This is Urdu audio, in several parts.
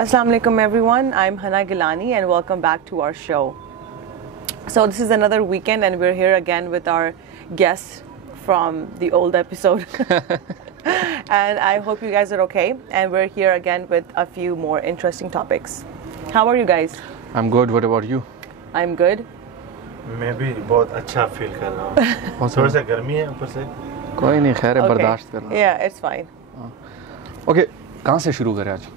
Assalamu alaikum everyone, I'm Hana Gilani and welcome back to our show. So this is another weekend and we're here again with our guest from the old episode. And I hope you guys are okay and we're here again with a few more interesting topics. How are you guys? I'm good, what about you? I'm good. میں بھی بہت اچھا فیل کر رہا ہوں. تھوڑا سا گرمی ہے اوپر سے. کوئی نہیں, خیر ہے, برداشت کرنا. Yeah, it's fine. اوکے, کہاں سے شروع کریں آج؟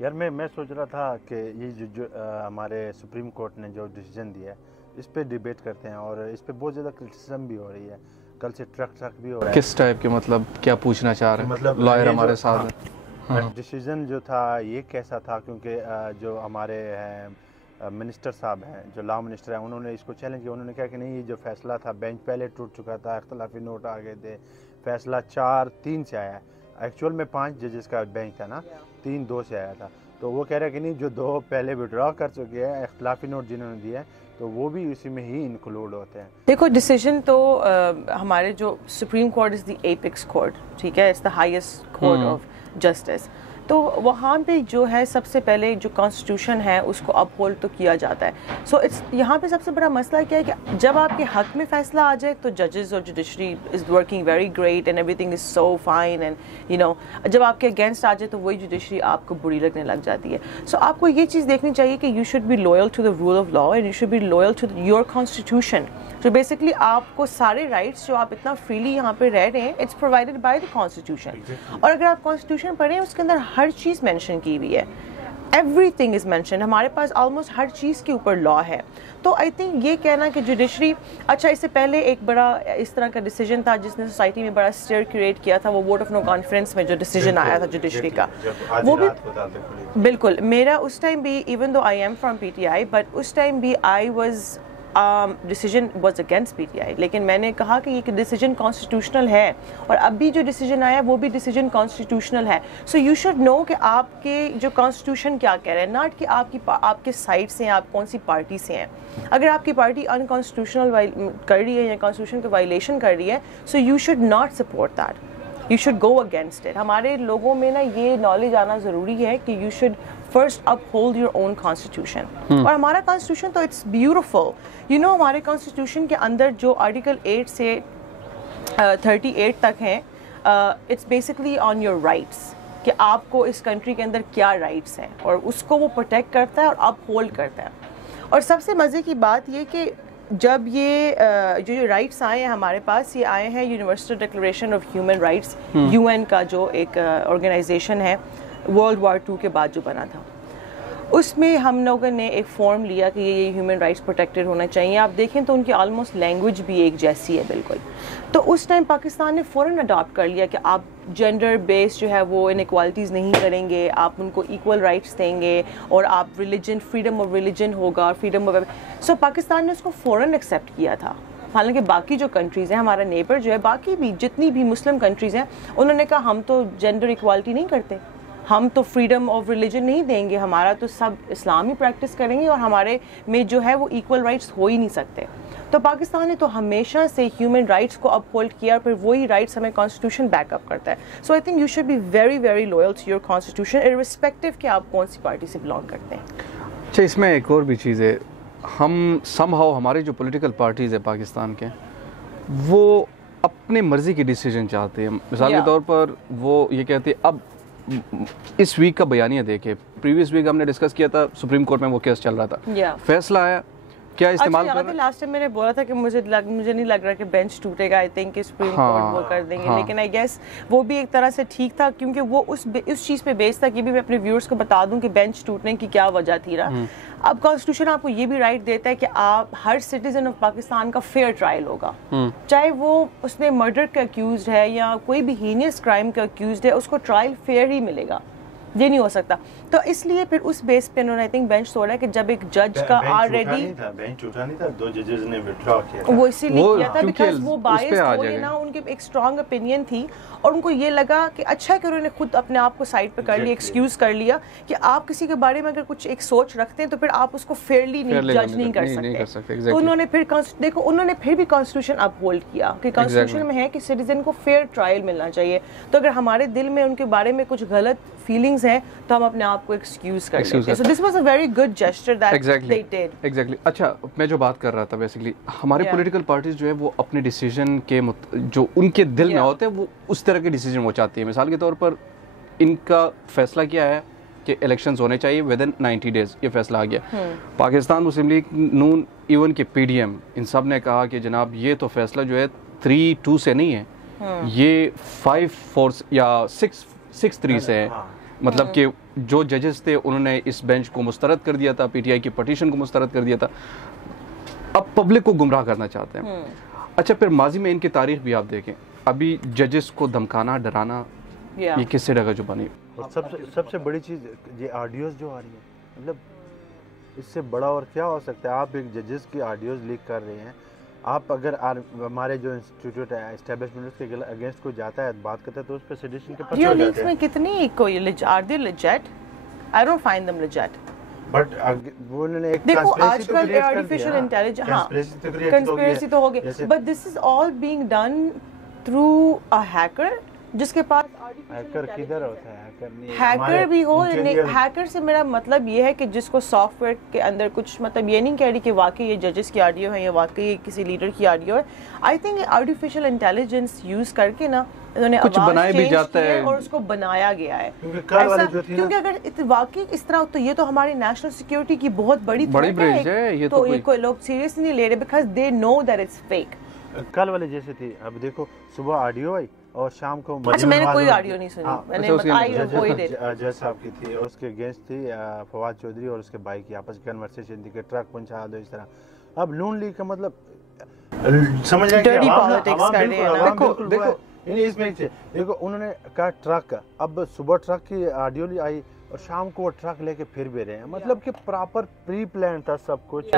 یار میں سوچ رہا تھا کہ یہ جو ہمارے سپریم کورٹ نے جو ڈیسیجن دیا ہے اس پہ ڈیبیٹ کرتے ہیں, اور اس پہ بہت زیادہ کرٹیسزم بھی ہو رہی ہے. کل سے ٹرک بھی ہو رہا ہے. کس ٹائپ کے, مطلب کیا پوچھنا چاہ رہے ہیں؟ مطلب لائر ہمارے ساتھ ہے. ڈیسیجن جو تھا یہ کیسا تھا, کیونکہ جو ہمارے منسٹر صاحب ہیں, جو لا منسٹر ہیں, انہوں نے اس کو چیلنج کیا. انہوں نے کہا کہ نہیں, یہ جو فیصلہ تھا بینچ پہلے ٹوٹ چکا تھا, اختلافی نوٹ آ گئے تھے, فیصلہ 4-3 سے آیا ہے. ایکچوئل میں 5 ججز کا بینچ تھا نا, 3-2 سے آیا تھا. تو وہ کہہ رہے کہ نہیں, جو 2 پہلے وڈرا کر چکے ہیں, اختلافی نوٹ جنہوں نے دیے ہیں, تو وہ بھی اسی میں ہی انکلوڈ ہوتے ہیں. دیکھو, ڈیسیجن تو ہمارے جو supreme court is the apex court, ٹھیک ہے, it's the highest court of justice. تو وہاں پہ جو ہے سب سے پہلے جو کانسٹیٹیوشن ہے اس کو اپ ہولڈ تو کیا جاتا ہے. سو اٹس یہاں پہ سب سے بڑا مسئلہ کیا ہے کہ جب آپ کے حق میں فیصلہ آ جائے تو ججز اور judiciary is working very great and everything is so fine, and you know جب آپ کے اگینسٹ آ جائے تو وہی جوڈیشری آپ کو بری لگنے لگ جاتی ہے. سو آپ کو یہ چیز دیکھنی چاہیے کہ you should be loyal to the rule of law and you should be loyal to your constitution. تو بیسکلی آپ کو سارے رائٹس جو آپ اتنا فریلی یہاں پہ رہ رہے ہیں, it's provided by the constitution. اور اگر آپ کانسٹیٹیوشن پڑھیں اس کے اندر ہر چیز مینشن کی ہوئی ہے, ایوری تھنگ از مینشن. ہمارے پاس آلموسٹ ہر چیز کے اوپر لا ہے. تو آئی تھنک یہ کہنا کہ جوڈیشری, اچھا اس سے پہلے ایک بڑا اس طرح کا ڈیسیجن تھا جس نے سوسائٹی میں بڑا اسٹیئر کریٹ کیا تھا, وہ ووٹ آف نو کانفیڈنس میں جو ڈیسیجن آیا تھا جوڈیشری کا, وہ بھی بالکل میرا اس ٹائم بھی, even though I am from P T I, but اس ٹائم بھی I was decision was against P T I. لیکن میں نے کہا کہ یہ ڈیسیجن کانسٹیٹیوشنل ہے, اور اب بھی جو ڈیسیجن آیا وہ بھی ڈیسیجن کانسٹیٹیوشنل ہے. سو یو شوڈ نو کہ آپ کے جو کانسٹیٹیوشن کیا کہہ رہے ہیں, ناٹ کہ آپ کے سائڈ سے ہیں, آپ کون سی پارٹی سے ہیں. اگر آپ کی پارٹی انکانسٹیٹیوشنل کر رہی ہے یا کانسٹیٹیوشن کی وائلیشن کر رہی ہے, سو you should not support that, you should go against it. ہمارے لوگوں میں نا یہ نالج آنا ضروری ہے کہ you should first up hold your own constitution. اور ہمارا کانسٹیٹیوشن تو اٹس بیوٹیفل. یو نو ہمارے کانسٹیٹیوشن کے اندر جو آرٹیکل 8 سے 38 تک ہیں, it's basically on your rights, کہ آپ کو اس کنٹری کے اندر کیا رائٹس ہیں, اور اس کو وہ پروٹیکٹ کرتا ہے اور اپ ہولڈ کرتا ہے. اور سب سے مزے کی بات یہ کہ جب یہ جو رائٹس آئے ہیں ہمارے پاس, یہ آئے ہیں universal declaration of human rights, U N کا جو ایک آرگنائزیشن ہے ورلڈ وار 2 کے بعد جو بنا تھا. اس میں ہم لوگوں نے ایک فارم لیا کہ یہ ہیومن رائٹس پروٹیکٹڈ ہونا چاہیے. آپ دیکھیں تو ان کی آلموسٹ لینگویج بھی ایک جیسی ہے بالکل. تو اس ٹائم پاکستان نے فوراً اڈاپٹ کر لیا کہ آپ جینڈر بیس جو ہے وہ انیکوالٹیز نہیں کریں گے, آپ ان کو ایکول رائٹس دیں گے, اور آپ ریلیجن, فریڈم آف ریلیجن ہوگا, فریڈم آف. سو پاکستان نے اس کو فوراً ایکسیپٹ کیا تھا. حالانکہ باقی جو کنٹریز ہیں, ہمارا نیبر جو ہے, باقی بھی جتنی بھی مسلم کنٹریز ہیں, انہوں نے کہا ہم تو جینڈر ایکوالٹی نہیں کرتے, ہم تو فریڈم آف ریلیجن نہیں دیں گے, ہمارا تو سب اسلام ہی پریکٹس کریں گے, اور ہمارے میں جو ہے وہ ایکول رائٹس ہو ہی نہیں سکتے. تو پاکستان نے تو ہمیشہ سے ہیومن رائٹس کو اپ ہولڈ کیا, پھر وہی رائٹس ہمیں کانسٹیٹیوشن بیک اپ کرتا ہے. So I think you should be very very loyal to your constitution irrespective کہ آپ کون سی پارٹی سے بلانگ کرتے ہیں. اچھا, اس میں ایک اور بھی چیز ہے, ہم سم ہاؤ ہماری جو پولیٹیکل پارٹیز ہے پاکستان کے, وہ اپنے مرضی کی ڈیسیجن چاہتے ہیں. مثال کے طور پر وہ یہ کہتے ہیں, اب اس ویک کا بیانیہ دیکھیں, پریویس ویک ہم نے ڈسکس کیا تھا, سپریم کورٹ میں وہ کیس چل رہا تھا, فیصلہ آیا, کیا استعمال کر رہے ہیں. لاسٹ ٹائم میں نے بولا تھا کہ مجھے نہیں لگ رہا کہ بینچ ٹوٹے گا, آئی تھنک کہ سپریم کورٹ وہ کر دیں گے, لیکن آئی گیس وہ بھی ایک طرح سے ٹھیک تھا, کیونکہ وہ اس چیز پہ بیس تھا کہ بھی میں اپنے ویورز کو بتا دوں کہ بینچ ٹوٹنے کی کیا وجہ تھی رہا. اب کانسٹیٹیوشن آپ کو یہ بھی رائٹ دیتا ہے کہ آپ ہر سٹیزن آف پاکستان کا فیئر ٹرائل ہوگا, چاہے وہ اس میں مرڈر کا اکیوزڈ ہے یا کوئی بھی ہینیس کرائم کا اکیوزڈ ہے, اس کو ٹرائل فیئر ہی ملے گا. یہ نہیں ہو سکتا. تو اس لیے پھر اس بیس پہ انہوں نے آئی تھنک بینچ توڑا کہ جب ایک جج کا آلریڈی بینچ ٹوٹا نہیں تھا, 2 ججز نے وڈرا کیا, وہ اسی لیے کیا تھا بیکاز وہ بائس ہوئے نا, ان کی ایک اسٹرانگ اوپینین تھی, اور ان کو یہ لگا کہ اچھا ہے کہ انہوں نے خود اپنے آپ کو سائڈ پہ کر لیا, ایکسکیوز کر لیا کہ آپ کسی کے بارے میں اگر کچھ ایک سوچ رکھتے ہیں تو پھر آپ اس کو فیئرلی جج نہیں کر سکتے. تو انہوں نے پھر دیکھو انہوں نے پھر بھی کانسٹیٹیوشن اپ ہولڈ کیا کہ کانسٹیٹیوشن میں ہے کہ سٹیزن کو فیئر ٹرائل ملنا چاہیے. تو اگر ہمارے دل میں ان کے بارے میں کچھ غلط فیلنگز تھنگز ہیں تو ہم اپنے آپ کو ایکسکیوز کر لیتے ہیں. So this was a very good gesture that they did. Exactly. اچھا میں جو بات کر رہا تھا بیسیکلی ہمارے پولیٹیکل پارٹیز جو ہے وہ اپنے ڈیسیجن کے جو ان کے دل میں ہوتے ہیں وہ اس طرح کے ڈیسیجن وہ چاہتی ہیں. مثال کے طور پر ان کا فیصلہ کیا ہے کہ الیکشنز ہونے چاہیے ود ان 90 days. یہ فیصلہ آ گیا. پاکستان مسلم لیگ نون ایون کہ پی ڈی ایم ان سب نے کہا کہ جناب یہ تو فیصلہ جو ہے 3-2 سے نہیں ہے, یہ 5-4 یا 6-3 سے ہے. مطلب کہ جو ججز تھے انہوں نے اس بینچ کو مسترد کر دیا تھا, پی ٹی آئی کی پٹیشن کو مسترد کر دیا تھا. اب پبلک کو گمراہ کرنا چاہتے ہیں. اچھا پھر ماضی میں ان کی تاریخ بھی آپ دیکھیں, ابھی ججز کو دھمکانا ڈرانا یہ کس سے ڈگا جو بنی. سب سے بڑی چیز یہ آڈیوز جو آ رہی ہیں, مطلب اس سے بڑا اور کیا ہو سکتا ہے. آپ ایک ججز کی آڈیوز لیک کر رہے ہیں, آپ اگر ہمارے جو انسٹیٹیوٹ ہے اسٹیبلشمنٹ کے اگینسٹ کو جاتا ہے بات کرتا ہے تو اس پہ سیڈیشن کے پرچے ہو جاتے ہیں. میں کتنی کوئی are they legit, I don't find them legit. But وہ انہوں نے ایک دیکھو آج کل آرٹیفیشل انٹیلیجنس, ہاں کنسپریسی تو ہو گئی, but this is all being done through a hacker جس کے پاس ہیکر کدھر ہوتا ہے. ہیکر بھی ہو, ہیکر سے میرا مطلب یہ ہے کہ جس کو سافٹ ویئر کے اندر کچھ مطلب یہ نہیں کہہ رہی کہ واقعی یہ ججز کی آڈیو ہے یا واقعی کسی لیڈر کی آڈیو ہے. I think artificial intelligence use کر کے نا انہوں نے کچھ بنایا بھی جاتا ہے اور اس کو بنایا گیا ہے. کیونکہ اگر واقعی اس طرح تو یہ تو ہماری نیشنل سیکورٹی کی بہت بڑی بریج ہے. تو یہ کوئی لوگ سیریس نہیں لے رہے because they know that it's fake. کل والے جیسے تھی, اب دیکھو صبح آڈیو آئی اور شام کو اچھا میں نے کوئی آڈیو نہیں سنی, میں نے جج صاحب کی تھی اور اس کے اگینسٹ تھی فواد چودھری اور اس کے بھائی کی آپس کی کنورسیشن تھی کہ ٹرک پہنچا دو اس طرح. اب نون لیگ کا مطلب سمجھ رہے ہیں دیکھو انہوں نے کہا ٹرک, اب صبح ٹرک کی آڈیو آئی اور شام کو وہ ٹرک لے کے پھر بھی رہے ہیں. مطلب کہ پراپر پری پلان تھا سب کچھ.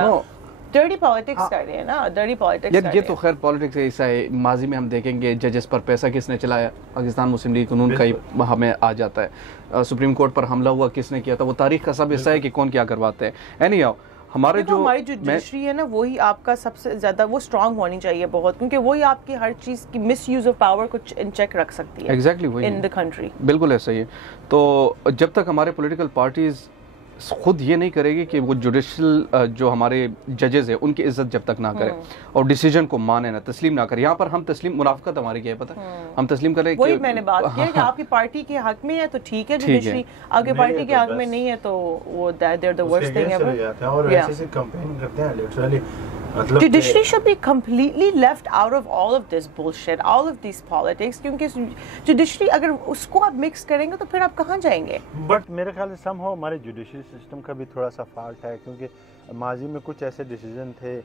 ڈرٹی پالیٹکس کر رہے ہیں نا, ڈرٹی پالیٹکس. یہ تو خیر پالیٹکس ایسا ہے. ماضی میں ہم دیکھیں گے ججز پر پیسہ کس نے چلایا, پاکستان مسلم لیگ قانون کا ہی ہمیں آ جاتا ہے. سپریم کورٹ پر حملہ ہوا کس نے کیا تھا, وہ تاریخ کا سب حصہ ہے کہ کون کیا کرواتے ہیں. اینی ہاؤ ہماری جو جوڈیشری ہے نا وہی آپ کا سب سے زیادہ وہ اسٹرانگ ہونی چاہیے بہت, کیونکہ وہی آپ کی ہر چیز کی مس یوز آف پاور کو ان چیک رکھ سکتی ہے. ایگزیکٹلی وہی ان دی کنٹری. بالکل ایسا ہی ہے. تو جب تک ہمارے پولیٹیکل پارٹیز خود یہ نہیں کرے گی کہ وہ جوڈیشل جو ہمارے ججز ہیں ان کی عزت جب تک نہ کرے اور ڈیسیجن کو مانے نہ, تسلیم نہ کرے. یہاں پر ہم تسلیم, منافقت ہماری کیا ہے پتہ, ہم تسلیم کریں کہ وہی میں نے بات کی کہ آپ کی پارٹی کے حق میں ہے تو ٹھیک ہے جوڈیشری, اگر پارٹی کے حق میں نہیں ہے تو وہ they're the worst thing ever. اور ایسے کمپین کرتے ہیں literally. Judiciary should be completely left out of all of this bullshit, all of these politics, کیونکہ judiciary اگر اس کو آپ مکس کریں گے تو پھر آپ کہاں جائیں گے. بٹ میرے خیال سے somehow ہمارے جوڈیشری سسٹم کا بھی تھوڑا سا فالٹ ہے, کیونکہ ماضی میں کچھ ایسے ڈیسیجن تھے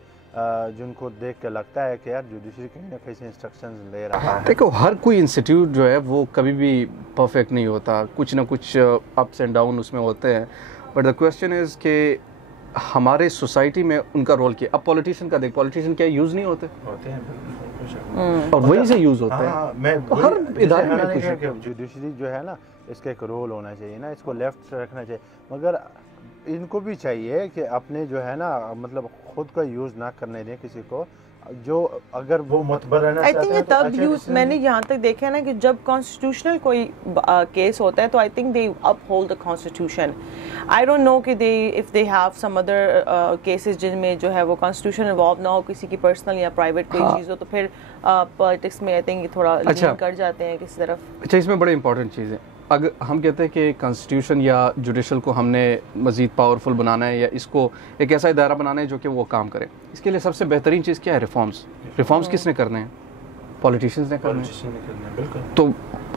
جن کو دیکھ کے لگتا ہے کہ یار جوڈیشری کہیں نہ کہیں سے انسٹرکشنز لے رہا ہے. دیکھو ہر کوئی انسٹیٹیوٹ جو ہے وہ کبھی بھی پرفیکٹ نہیں ہوتا, کچھ نہ کچھ اپس اینڈ ڈاؤن اس میں ہوتے ہیں. بٹ دا کویسچن از کہ ہمارے سوسائٹی میں ان کا رول کیا. اب پولیٹیشین کا دیکھ, پولیٹیشین کیا یوز نہیں ہوتے اور وہی سے یوز ہوتے ہیں. ہر ادارے میں جوڈیشری جو ہے نا اس کا ایک رول ہونا چاہیے نا, اس کو لیفٹ رکھنا چاہیے, مگر ان کو بھی چاہیے کہ اپنے جو ہے نا مطلب خود کا یوز نہ کرنے دیں کسی کو, جو اگر وہ معتبر رہنا چاہتا ہے. آئی تھنک تب یوز میں نے یہاں تک دیکھا ہے نا کہ جب کانسٹیٹیوشنل کوئی کیس ہوتا ہے تو I think they uphold the constitution. I don't know کہ they if they have some other cases جن میں جو ہے وہ کانسٹیٹیوشن انوالو نہ ہو, کسی کی پرسنل یا پرائیویٹ کوئی چیز ہو, تو پھر پالیٹکس میں آئی تھنک تھوڑا لین کر جاتے ہیں کسی طرف. اچھا اس میں بڑی امپورٹنٹ چیز ہے, اگر ہم کہتے ہیں کہ کانسٹیٹیوشن یا جوڈیشل کو ہم نے مزید پاورفل بنانا ہے یا اس کو ایک ایسا ادارہ بنانا ہے جو کہ وہ کام کرے, اس کے لیے سب سے بہترین چیز کیا ہے؟ ریفارمز کس نے کرنے ہیں؟ پولیٹیشینز نے کرنے ہیں. تو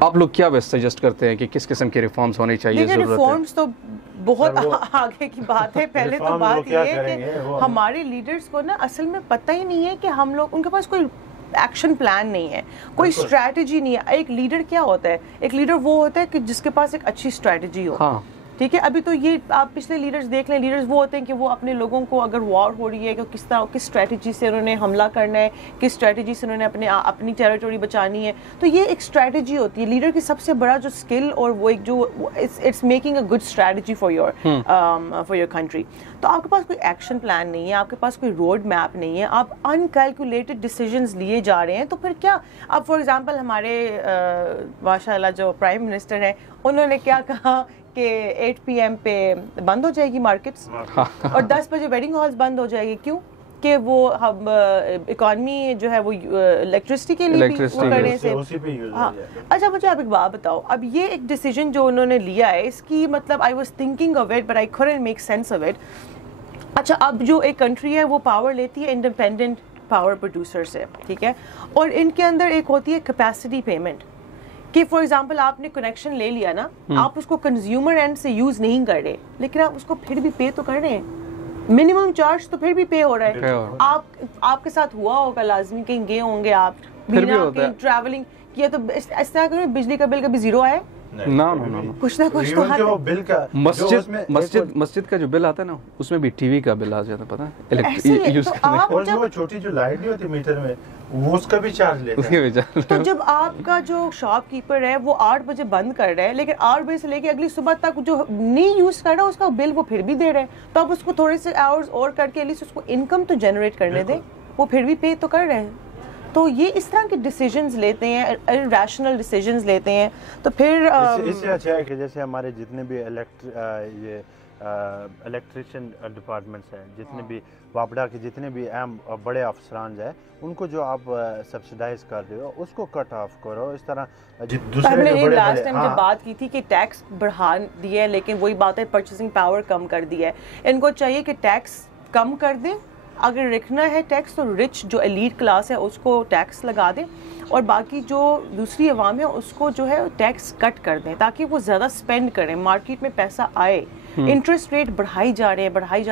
آپ لوگ کیا بیسٹ سجیسٹ کرتے ہیں کہ کس قسم کے ریفارمز ہونے چاہیے؟ ریفارمز تو بہت آگے کی بات ہے. پہلے تو بات یہ ہے کہ ہمارے لیڈرز کو نا اصل میں پتہ ہی نہیں ہے کہ ہم لوگ, ان کے پاس کوئی ایکشن پلان نہیں ہے, کوئی اسٹریٹجی نہیں ہے. ایک لیڈر کیا ہوتا ہے؟ ایک لیڈر وہ ہوتا ہے کہ جس کے پاس ایک اچھی اسٹریٹجی ہو. ٹھیک ہے, ابھی تو یہ آپ پچھلے لیڈرز دیکھ لیں, لیڈرز وہ ہوتے ہیں کہ وہ اپنے لوگوں کو اگر وار ہو رہی ہے کہ کس طرح کس اسٹریٹجی سے انہوں نے حملہ کرنا ہے, کس اسٹریٹجی سے انہوں نے اپنی ٹیریٹوری بچانی ہے. تو یہ ایک اسٹریٹجی ہوتی ہے. لیڈر کی سب سے بڑا جو اسکل اور وہ ایک جو it's making a good strategy for your country. تو آپ کے پاس کوئی ایکشن پلان نہیں ہے, آپ کے پاس کوئی روڈ میپ نہیں ہے, آپ انکیلکولیٹڈ ڈیسیجنز لیے جا رہے ہیں. تو پھر کیا, اب فار ایگزامپل ہمارے ماشاء اللہ جو پرائم منسٹر ہیں انہوں نے کیا کہا کہ 8 PM پہ بند ہو جائے گی مارکیٹس اور 10 بجے ویڈنگ ہالز بند ہو جائے گی. کیوں کہ وہ اکانومی جو ہے وہ الیکٹرسٹی کے لیے بھی وہ کرنے سے. ہاں اچھا مجھے آپ ایک بات بتاؤ, اب یہ ایک ڈیسیجن جو انہوں نے لیا ہے اس کی مطلب I was thinking of it but I couldn't make sense of it. اچھا اب جو ایک کنٹری ہے وہ پاور لیتی ہے انڈیپینڈنٹ پاور پروڈیوسر سے, ٹھیک ہے, اور ان کے اندر ایک ہوتی ہے کیپیسٹی پیمنٹ کہ فار ایگزامپل آپ نے کنیکشن لے لیا نا, آپ اس کو کنزیومر اینڈ سے یوز نہیں کر رہے لیکن آپ اس کو پھر بھی پے تو کر رہے ہیں, منیمم چارج تو پھر بھی پے ہو رہا ہے. آپ کے ساتھ ہوا ہوگا لازمی, کہیں گئے ہوں گے آپ بنا کہیں ٹریولنگ کیا, تو اس طرح کریں بجلی کا بل کبھی زیرو آیا کچھ نہ کچھ تو بل کا مسجد کا جو بل آتا ہے نا اس میں بھی ٹی وی کا بل آ جاتا ہے, پتہ ہے, اور جو چھوٹی جو لائٹ نہیں ہوتی میٹر میں وہ اس کا بھی چارج لیتے ہیں. تو جب آپ کا جو شاپ کیپر ہے وہ 8 بجے بند کر رہا ہے لیکن 8 بجے سے لے کے اگلی صبح تک جو نہیں یوز کر رہا اس کا بل وہ پھر بھی دے رہے ہیں, تو آپ اس کو تھوڑے سے آورز اور کر کے اس کو انکم تو جنریٹ کرنے دیں, وہ پھر بھی پے تو کر رہے ہیں. تو یہ اس طرح کے ڈیسیجنز لیتے ہیں, ریشنل ڈیسیجنز لیتے ہیں. تو پھر اس سے اچھا ہے کہ جیسے ہمارے جتنے بھی الیکٹریشین ڈپارٹمنٹس ہیں, جتنے بھی واپڈا کے جتنے بھی اہم بڑے افسران ہیں, ان کو جو آپ سبسیڈائز کر رہے ہو اس کو کٹ آف کرو. اس طرح ہم نے لاسٹ ٹائم جب بات کی تھی کہ ٹیکس بڑھا دیا ہے لیکن وہی بات ہے پرچیزنگ پاور کم کر دیا ہے. ان کو چاہیے کہ ٹیکس کم کر دیں, اگر رکھنا ہے ٹیکس تو رچ جو ایلیٹ کلاس ہے اس کو ٹیکس لگا دیں اور باقی جو دوسری عوام ہے اس کو جو ہے ٹیکس کٹ کر دیں تاکہ وہ زیادہ اسپینڈ کریں, مارکیٹ میں پیسہ آئے. انٹرسٹ ریٹ بڑھائی جا رہے ہیں,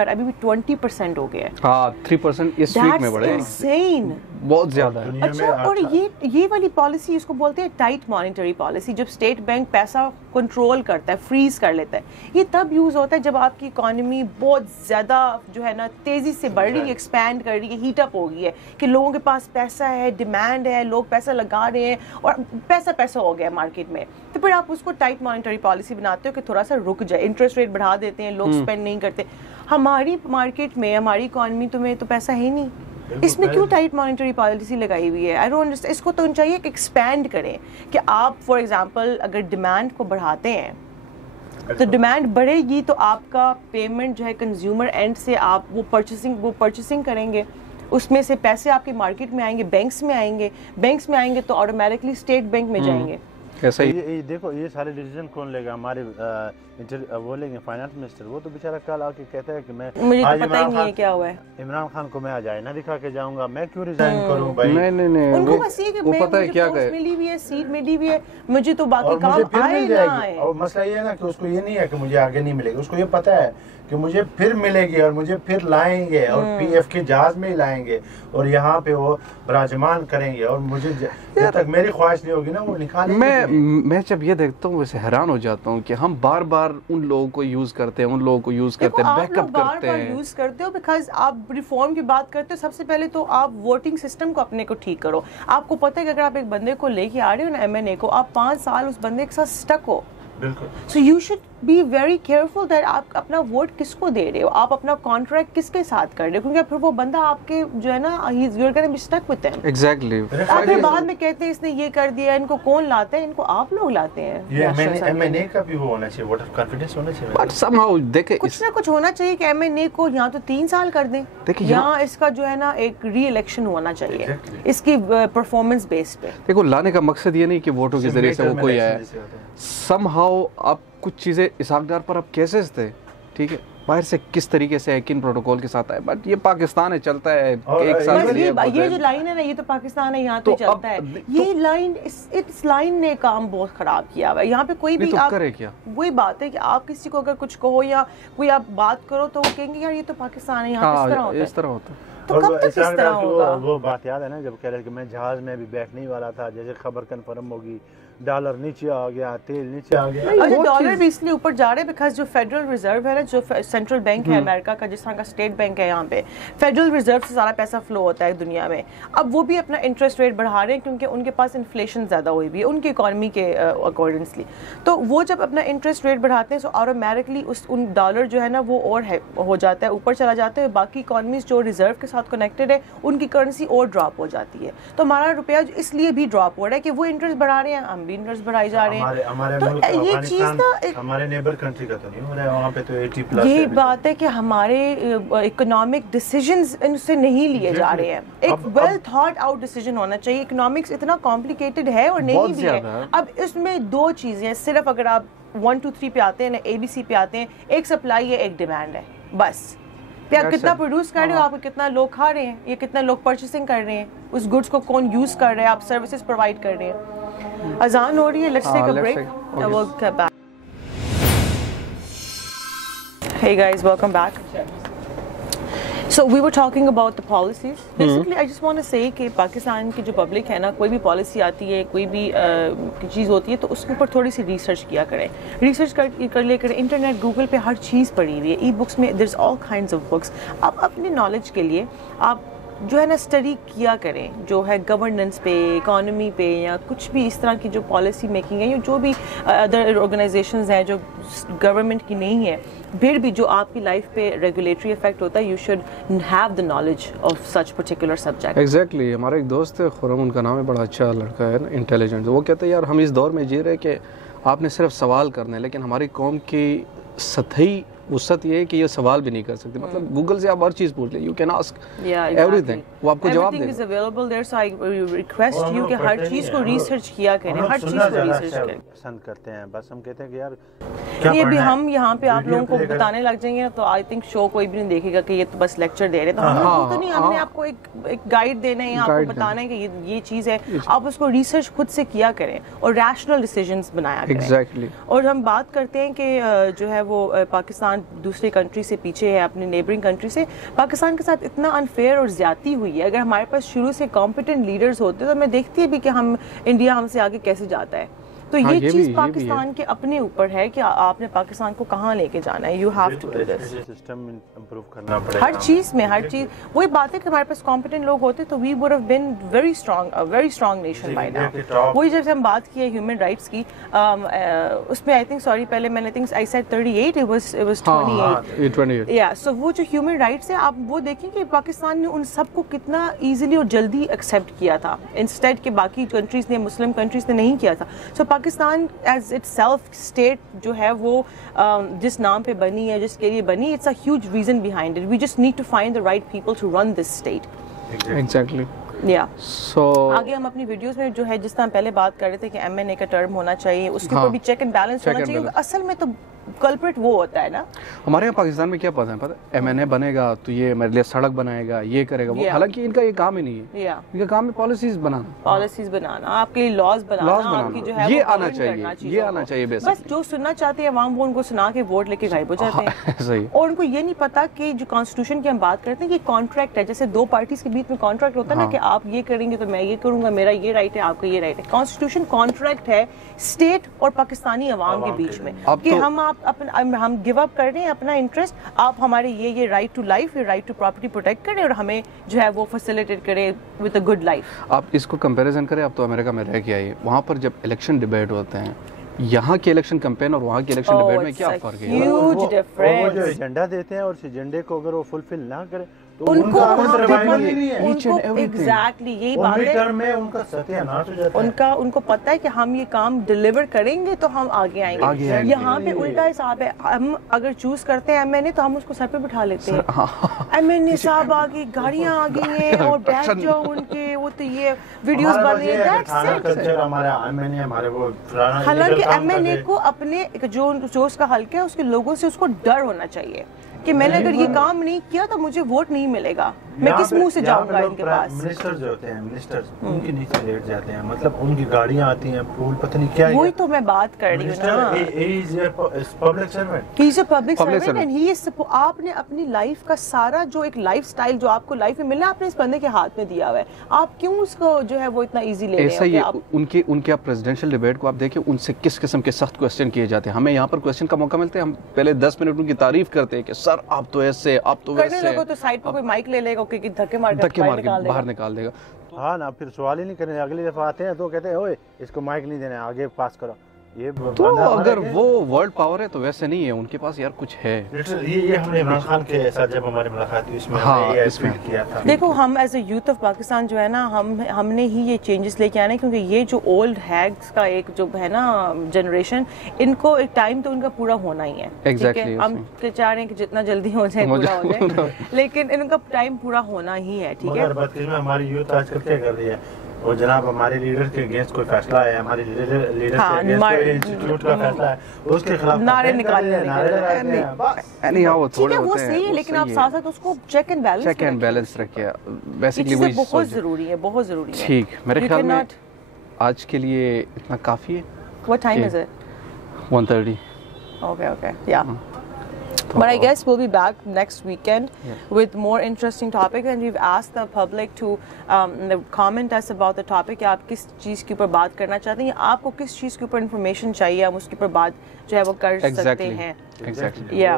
ابھی بھی 20% ہو گیا ہے. ہاں 3% اس ویک میں بڑھے ہیں, بہت زیادہ ہے. اچھا اور یہ والی پالیسی اس کو بولتے ہیں ٹائٹ مانیٹری پالیسی, جب اسٹیٹ بینک پیسہ کنٹرول کرتا ہے, فریز کر لیتا ہے. یہ تب یوز ہوتا ہے جب آپ کی اکانومی بہت زیادہ جو ہے نا تیزی سے بڑھ رہی ہے, ایکسپینڈ کر رہی ہے, ہیٹ اپ ہو گئی ہے کہ لوگوں کے پاس پیسہ ہے, ڈیمانڈ ہے, لوگ پیسہ لگا رہے ہیں اور پیسہ ہو گیا مارکیٹ میں. تو پھر آپ اس کو ٹائٹ مانیٹری پالیسی بناتے ہو کہ تھوڑا سا رک جائے, انٹرسٹ ریٹ بڑھا دیتے ہیں, لوگ اسپینڈ نہیں کرتے. ہماری مارکیٹ میں ہماری اکانومی میں تو پیسہ ہے نہیں, اس میں کیوں ٹائٹ مانیٹری پالیسی لگائی ہوئی ہے؟ I don't understand. اس کو تو چاہیے کہ ایکسپینڈ کریں کہ آپ فار ایگزامپل اگر ڈیمانڈ کو بڑھاتے ہیں تو ڈیمانڈ بڑھے گی تو آپ کا پیمنٹ جو ہے کنزیومر اینڈ سے آپ وہ پرچیسنگ کریں گے, اس میں سے پیسے آپ کے مارکیٹ میں آئیں گے, بینکس میں آئیں گے تو آٹومیٹکلی اسٹیٹ بینک میں جائیں گے. ایسا ہی دیکھو یہ سارے ڈیسیژن کون لے گا؟ ہمارے وہ لیں گے فائنانس منسٹر. وہ تو بیچارہ کل آ کے کہتا ہے کہ میں مجھے تو پتہ ہی نہیں ہے کیا ہوا ہے. عمران خان کو میں آج آئینہ دکھا کے جاؤں گا, میں کیوں ریزائن کروں بھائی؟ نہیں ان کو بس یہ کہ میں مجھے پوسٹ ملی ہوئی ہے, سیٹ ملی ہوئی ہے, مجھے تو باقی کام آئے نہ آئے. اور مسئلہ یہ ہے نا کہ اس کو یہ نہیں ہے کہ مجھے آگے نہیں ملے گی, اس کو یہ پتہ ہے کہ مجھے پھر ملے گی اور مجھے پھر لائیں گے اور پی ایف کے جہاز میں ہی لائیں گے اور یہاں پہ وہ براجمان کریں گے اور مجھے جب تک میری خواہش نہیں ہوگی نا وہ نکالیں گے. میں جب یہ دیکھتا ہوں ویسے حیران ہو جاتا ہوں کہ ہم بار بار ان لوگوں کو یوز کرتے ہیں, بیک اپ کرتے ہیں, یوز کرتے ہو بیکاز آپ ریفارم کی بات کرتے ہو. سب سے پہلے تو آپ ووٹنگ سسٹم کو اپنے کو ٹھیک کرو. آپ کو پتہ ہے کہ اگر آپ ایک بندے کو لے کے آ رہے ہو نا MNA کو, آپ 5 سال اس بندے کے ساتھ اسٹک ہو. بالکل. So you should be very careful that آپ اپنا ووٹ کس کو دے رہے ہو, آپ اپنا کانٹریکٹ کس کے ساتھ کر رہے ہو, کیونکہ پھر وہ بندہ آپ کے جو ہے نا you are gonna be stick with them. Exactly. آپ پھر بعد میں کہتے ہیں اس نے یہ کر دیا, ان کو کون لاتا ہے؟ ان کو آپ لوگ لاتے ہیں. یہ MNA کا بھی وہ ہونا چاہیے, ووٹ آف کانفیڈنس ہونا چاہیے. بٹ سم ہاؤ دیکھیں کچھ نہ کچھ ہونا چاہیے کہ MNA کو یہاں تو 3 سال کر دیں, یہاں اس کا جو ہے نا ایک ری الیکشن ہونا چاہیے اس کی پرفارمنس بیس پہ. دیکھو لانے کا مقصد یہ نہیں کہ ووٹوں کے ذریعے سے وہ کوئی آئے. سم ہاؤ آپ کچھ چیزیں اسحاق ڈار پر اب کیسز تھے, ٹھیک ہے, باہر سے کس طریقے سے کن پروٹوکول کے ساتھ آئے, بٹ یہ پاکستان ہے, چلتا ہے ایک سال. یہ جو لائن ہے نا یہ تو پاکستان ہے, یہاں تو چلتا ہے. یہ لائن اس لائن نے کام بہت خراب کیا ہوا ہے. یہاں پہ کوئی بھی آپ کرے کیا, وہی بات ہے کہ آپ کسی کو اگر کچھ کہو یا کوئی آپ بات کرو تو وہ کہیں گے یار یہ تو پاکستان ہے, یہاں اس طرح ہوتا ہے. تو کب تک اس طرح ہوگا؟ وہ بات یاد ہے نا جب کہہ رہے کہ میں جہاز میں بھی بیٹھنے ہی والا تھا, جیسے خبر کنفرم ہوگی ڈالر نیچے آ گیا, تیل نیچے آ گیا. اور ڈالر بھی اس لیے اوپر جا رہے ہیں بیکاز جو فیڈرل ریزرو ہے نا, جو سینٹرل بینک ہے امریکہ کا, جس طرح کا اسٹیٹ بینک ہے, یہاں پہ فیڈرل ریزرو سے سارا پیسہ فلو ہوتا ہے دنیا میں. اب وہ بھی اپنا انٹرسٹ ریٹ بڑھا رہے ہیں کیونکہ ان کے پاس انفلیشن زیادہ ہوئی بھی ہے ان کی اکانومی کے اکارڈنگلی. تو وہ جب اپنا انٹرسٹ ریٹ بڑھاتے ہیں تو آٹومیٹکلی ان ڈالر جو ہے نا وہ اور ہو جاتا ہے, اوپر چلا جاتا ہے. باقی اکانومیز جو ریزرو کے ساتھ کنیکٹڈ ہے ان کی کرنسی اور ڈراپ ہو جاتی ہے. تو ہمارا روپیہ اس لیے بھی ڈراپ ہو رہا ہے کہ وہ انٹرسٹ بڑھا رہے ہیں, ہم کنوینرز بڑھائے جا رہے ہیں. ہمارے تو ملک یہ چیز نا ہمارے نیبر کنٹری کا تو نہیں ہو رہا ہے, وہاں پہ تو 80+ یہی بات ہے کہ ہمارے اکنامک ڈیسیجنز ان سے نہیں لیے جا رہے ہیں. ایک ویل تھاٹ آؤٹ ڈیسیجن ہونا چاہیے. اکنامکس اتنا کمپلیکیٹڈ ہے اور نہیں بھی ہے. اب اس میں دو چیزیں, صرف اگر آپ 1 2 3 پہ آتے ہیں نا, ABC پہ آتے ہیں, ایک سپلائی ہے ایک ڈیمانڈ ہے بس. کہ آپ کتنا پروڈیوس کر رہے ہو, آپ کتنا لوگ کھا رہے ہیں, یا کتنا لوگ پرچیسنگ کر رہے ہیں, اس گڈس کو کون یوز کر رہا ہے, آپ سروسز پرووائڈ کر رہے ہیں. اذان ہو رہی ہے, let's take a break and we'll get back. Hey guys, welcome back. So we were talking about the policies. Basically, I just want to say کہ پاکستان کی جو پبلک ہے نا, کوئی بھی پالیسی آتی ہے, کوئی بھی چیز ہوتی ہے, تو اس کے اوپر تھوڑی سی ریسرچ کیا کریں. ریسرچ کر لے کریں. انٹرنیٹ, گوگل پہ ہر چیز پڑھی ہوئی ہے. ای بکس میں there's all kinds of books. آپ اپنے نالج کے لیے آپ جو ہے نا اسٹڈی کیا کریں, جو ہے گورننس پہ, اکانومی پہ, یا کچھ بھی اس طرح کی جو پالیسی میکنگ ہے, یا جو بھی ادر آرگنائزیشنز ہیں جو گورنمنٹ کی نہیں ہے, پھر بھی جو آپ کی لائف پہ ریگولیٹری افیکٹ ہوتا ہے, you should have the knowledge of such particular subject. Exactly. ہمارا ایک دوست ہے خرم, ان کا نام ہے, بڑا اچھا لڑکا ہے, انٹیلیجنٹ. وہ کہتے ہیں یار ہم اس دور میں جی رہے کہ آپ نے صرف سوال کرنے, لیکن ہماری قوم کی سطحی وسعت یہ ہے کہ یہ سوال بھی نہیں کر سکتے. مطلب گوگل سے آپ ہر چیز پوچھ لیں, you can ask every thing, وہ آپ کو جواب دے گا. Everything is available there, so I request you کہ ہر چیز کو ریسرچ کیا کریں, ہر چیز کو ریسرچ کریں. پسند کرتے ہیں, بس ہم کہتے ہیں کہ یار یہ بھی ہم یہاں پہ آپ لوگوں کو بتانے لگ جائیں گے تو آئی تھنک شو کوئی بھی نہیں دیکھے گا کہ یہ تو بس لیکچر دے رہے ہیں. تو ہم لوگ تو نہیں, ہم نے آپ کو ایک گائیڈ دینا ہے, آپ کو بتانا ہے کہ یہ چیز ہے, آپ اس کو ریسرچ خود سے کیا کریں اور ریشنل ڈیسیجنز بنایا کریں. ایگزیکٹلی. اور ہم بات کرتے ہیں کہ جو ہے وہ پاکستان دوسری کنٹری سے پیچھے ہے, اپنے نیبرنگ کنٹری سے. پاکستان کے ساتھ اتنا انفیئر اور زیادتی ہوئی ہے. اگر ہمارے پاس شروع سے کمپیٹنٹ لیڈرز ہوتے تو میں دیکھتی ہے بھی کہ انڈیا ہم سے آگے کیسے جاتا ہے. تو یہ چیز پاکستان کے اپنے اوپر ہے کہ آپ نے پاکستان کو کہاں لے کے جانا ہے. You have to do this. System improve کرنا پڑے گا ہر چیز میں, ہر چیز. وہی بات ہے کہ ہمارے پاس کمپیٹنٹ لوگ ہوتے تو we would have been very strong nation by now. وہی جیسے ہم بات کی ہے ہیومن رائٹس کی, اس میں آئی تھنک سوری پہلے میں نے think I said 38, it was 28. یا سو وہ جو ہیومن رائٹس ہیں, آپ وہ دیکھیں کہ پاکستان نے ان سب کو کتنا ایزیلی اور جلدی ایکسیپٹ کیا تھا, انسٹیڈ کہ باقی کنٹریز نے, مسلم کنٹریز نے نہیں کیا تھا. So Pakistan as itself state جو ہے وہ جس نام پہ بنی ہے, جس کے لیے بنی, it's a huge reason behind it. We just need to find the right people to run this state. Exactly. یا سو آگے ہم اپنی ویڈیوز میں جو ہے جس طرح پہلے بات کر رہے تھے کہ MNA کا ٹرم ہونا چاہیے, اس کے اوپر بھی چیک اینڈ بیلنس ہونا چاہیے. اصل میں تو کلپریٹ وہ ہوتا ہے نا. ہمارے یہاں پاکستان میں کیا پتہ ہے, MNA بنے گا تو یہ میرے لیے سڑک بنائے گا, یہ کرے گا, وہ حالانکہ ان کا یہ کام ہی نہیں ہے. ان کا کام ہے پالیسیز بنانا, آپ کے لیے لاز بنانا, آپ کی جو ہے یہ آنا چاہیے. بس جو سننا چاہتے ہیں عوام وہ ان کو سنا کے ووٹ لے کے غائب ہو جاتے ہیں. اور ان کو یہ نہیں پتا کہ جو کانسٹیٹیوشن کی ہم بات کرتے ہیں, یہ کانٹریکٹ ہے. جیسے دو پارٹیز کے بیچ میں کانٹریکٹ ہوتا ہے نا کہ آپ یہ کریں گے تو میں یہ کروں گا, میرا یہ رائٹ ہے, آپ کا یہ رائٹ ہے. کانسٹیٹیوشن کانٹریکٹ ہے اسٹیٹ اور پاکستانی عوام کے بیچ میں کہ ہم گیو اپ کر رہے ہیں اپنا انٹرسٹ, آپ ہمارے یہ رائٹ ٹو لائف, یہ رائٹ ٹو پراپرٹی پروٹیکٹ کریں اور ہمیں جو ہے وہ فیسیلیٹیٹ کرے وتھ اے گڈ لائف. آپ اس کو کمپیریزن کریں, آپ تو امریکہ میں رہ کے آئیے, وہاں پر جب الیکشن ڈیبیٹ ہوتے ہیں, یہاں کے الیکشن کمپین اور وہاں کے الیکشن ڈیبیٹ میں کیا فرق ہے؟ وہ جو ایجنڈا دیتے ہیں اور اس ایجنڈے کو اگر وہ فلفل نہ کرے تو ان کو ایگزیکٹلی یہی بات ہے, ان کو پتہ ہے کہ ہم یہ کام ڈیلیور کریں گے تو ہم آگے آئیں گے. یہاں پہ الٹا حساب ہے, ہم اگر چوز کرتے ہیں MNA تو ہم اس کو سر پہ بٹھا لیتے ہیں. MNA صاحب آ گئی, گاڑیاں آ گئی ہیں, اور بیٹھ جاؤ ان کے, وہ تو یہ ویڈیوز بن رہی ہیں. حالانکہ MNA کو اپنے جو اس کا حلقہ ہے اس کے لوگوں سے اس کو ڈر ہونا چاہیے کہ میں نے اگر یہ کام نہیں کیا تو مجھے ووٹ نہیں ملے گا, میں کس منہ سے جاؤں گا ان کے پاس. منسٹر جو ہوتے ہیں, منسٹرز ان کے نیچے لیٹ جاتے ہیں, مطلب ان کی گاڑیاں آتی ہیں, پھول پتہ نہیں کیا ہے. وہی تو میں بات کر رہی ہوں نا, he is a public servant, he is a public servant and he is. آپ نے اپنی لائف کا سارا جو ایک لائف سٹائل جو آپ کو لائف میں ملنا, آپ نے اس بندے کے ہاتھ میں دیا ہوا ہے, آپ کیوں اس کو جو ہے وہ اتنا ایزی لے رہے ہیں؟ ان کے پریزیڈنشل ڈیبیٹ کو آپ دیکھیں, ان سے کس قسم کے سخت کوسچن کیے جاتے ہیں. ہمیں یہاں پر کوسچن کا موقع ملتا ہے, ہم پہلے 10 منٹ ان کی تعریف کرتے ہیں کہ سر آپ تو ایسے, آپ تو ویسے. کرنے لگو تو سائڈ پہ کوئی مائک لے لے گا کہ دھکے مار کے باہر نکال دے گا. ہاں نا, پھر سوال ہی نہیں کرنے. اگلی دفعہ آتے ہیں تو کہتے ہیں اوئے اس کو مائک نہیں دینا, آگے پاس کرو. یہ تو اگر وہ ورلڈ پاور ہے تو ویسے نہیں ہے، ان کے پاس یار کچھ ہے. یہ ہم نے عمران خان کے ساتھ جب ہماری ملاقات ہوئی اس میں ہم نے یہ فیل کیا تھا. دیکھو ہم as a youth of Pakistan جو ہے نا ہم نے ہی یہ چینجز لے کے آنے، کیونکہ یہ جو اولڈ ہیگس کا ایک جو ہے نا جنریشن، ان کو ایک ٹائم تو ان کا پورا ہونا ہی ہے. ٹھیک ہے، ہم چاہ رہے ہیں کہ جتنا جلدی ہو جائے پورا ہو جائے، لیکن ان کا ٹائم پورا ہونا ہی ہے. ٹھیک ہے، ہماری یوتھ آج کل کیا کر رہی ہے، وہ جناب ہمارے لیڈر کے اگینسٹ کوئی فیصلہ ہے، ہمارے لیڈر کے اگینسٹ انسٹیٹیوٹ کا فیصلہ ہے، اس کے خلاف نعرے نکالنے وہ ٹھیک ہے، وہ صحیح ہے، لیکن آپ ساتھ ساتھ اس کو چیک اینڈ بیلنس رکھیں. بیسیکلی وہی بہت ضروری ہے، بہت ضروری ہے. ٹھیک، میرے خیال میں آج کے لیے اتنا کافی ہے. What time is it? 1:30. Okay, yeah. But I guess we'll be back next weekend with more interesting topics, and we've asked the public to comment us about the topic. کہ آپ کس چیز کے اوپر بات کرنا چاہتے ہیں، آپ کو کس چیز کے اوپر انفارمیشن چاہیے، ہم اس کے اوپر بات جو ہے وہ کر سکتے ہیں.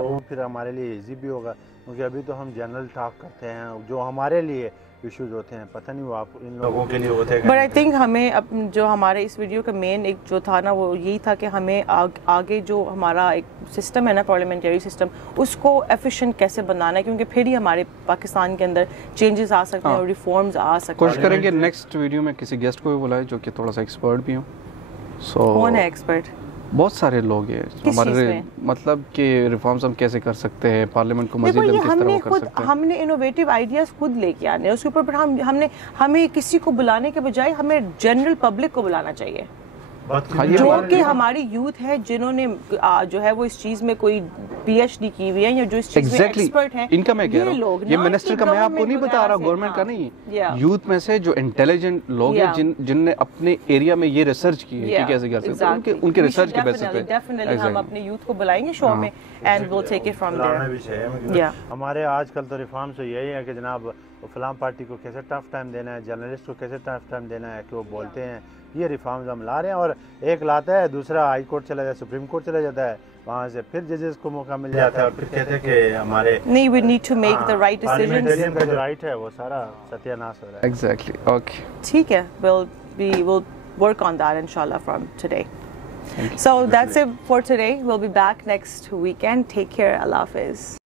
وہ پھر ہمارے لیے ایزی بھی ہوگا، کیونکہ ابھی تو ہم جنرل ٹاک کرتے ہیں جو ہمارے لیے ایشوز ہوتے ہیں، پتہ نہیں وہ آپ ان لوگوں کے لیے ہوتے ہیں. بٹ آئی تھنک ہمیں جو ہمارے اس ویڈیو کا مین ایک جو تھا نا، وہ یہی تھا کہ ہمیں آگے جو ہمارا ایک سسٹم ہے نا، پارلیمنٹری سسٹم، اس کو ایفیشینٹ کیسے بنانا ہے، کیونکہ پھر ہی ہمارے پاکستان کے اندر چینجز آ سکتے ہیں اور ریفارمز آ سکتے ہیں. کوشش کریں گے نیکسٹ ویڈیو میں کسی گیسٹ کو بھی بلائے جو کہ تھوڑا سا ایکسپرٹ بھی ہوں. کون ہے ایکسپرٹ؟ بہت سارے لوگ ہیں ہمارے، مطلب کہ ریفارمز ہم کیسے کر سکتے ہیں، پارلیمنٹ کو مزید کس طرح کر سکتے ہیں. ہم نے انوویٹیو آئیڈیاز خود لے کے آنے، اس کے اوپر ہمیں کسی کو بلانے کے بجائے ہمیں جنرل پبلک کو بلانا چاہیے، جو کہ ہماری یوتھ ہے، جنہوں نے جو ہے وہ اس چیز میں کوئی پی ایچ ڈی کی ہوئی ہے، یا جو اس چیز میں ایکسپرٹ ہیں. ان کا میں کہہ رہا ہوں، یہ منسٹر کا میں آپ کو نہیں بتا رہا، گورنمنٹ کا نہیں، یوتھ میں سے جو انٹیلیجنٹ لوگ ہیں جن نے اپنے ایریا میں یہ ریسرچ کی ہے کہ کیسے کر سکتے ہیں، ان کے ریسرچ کے بیس پہ ڈیفینیٹلی ہم اپنے یوتھ کو بلائیں گے شو میں، and we'll take it from there. ہمارے آج کل تو ریفارم سے یہی ہے کہ جناب فلاں پارٹی کو کیسے ٹف ٹائم دینا ہے، جرنلسٹ کو کیسے ٹف ٹائم دینا ہے کہ وہ بولتے ہیں. یہ ریفارمز ہم لا رہے ہیں، اور ایک لاتا ہے، دوسرا ہائی کورٹ چلا جاتا ہے، سپریم کورٹ چلا جاتا ہے، وہاں سے پھر ججز کو موقع مل جاتا ہے، اور پھر کہتے ہیں کہ ہمارے نہیں، we need to make the right decisions. Parliamentarian کا جو رائٹ ہے وہ سارا ستیہ ناش ہو رہا ہے. ایگزیکٹلی. اوکے، ٹھیک ہے، we'll work on that inshallah from today. So that's it for today. We'll be back next weekend. Take care. Allah Hafiz.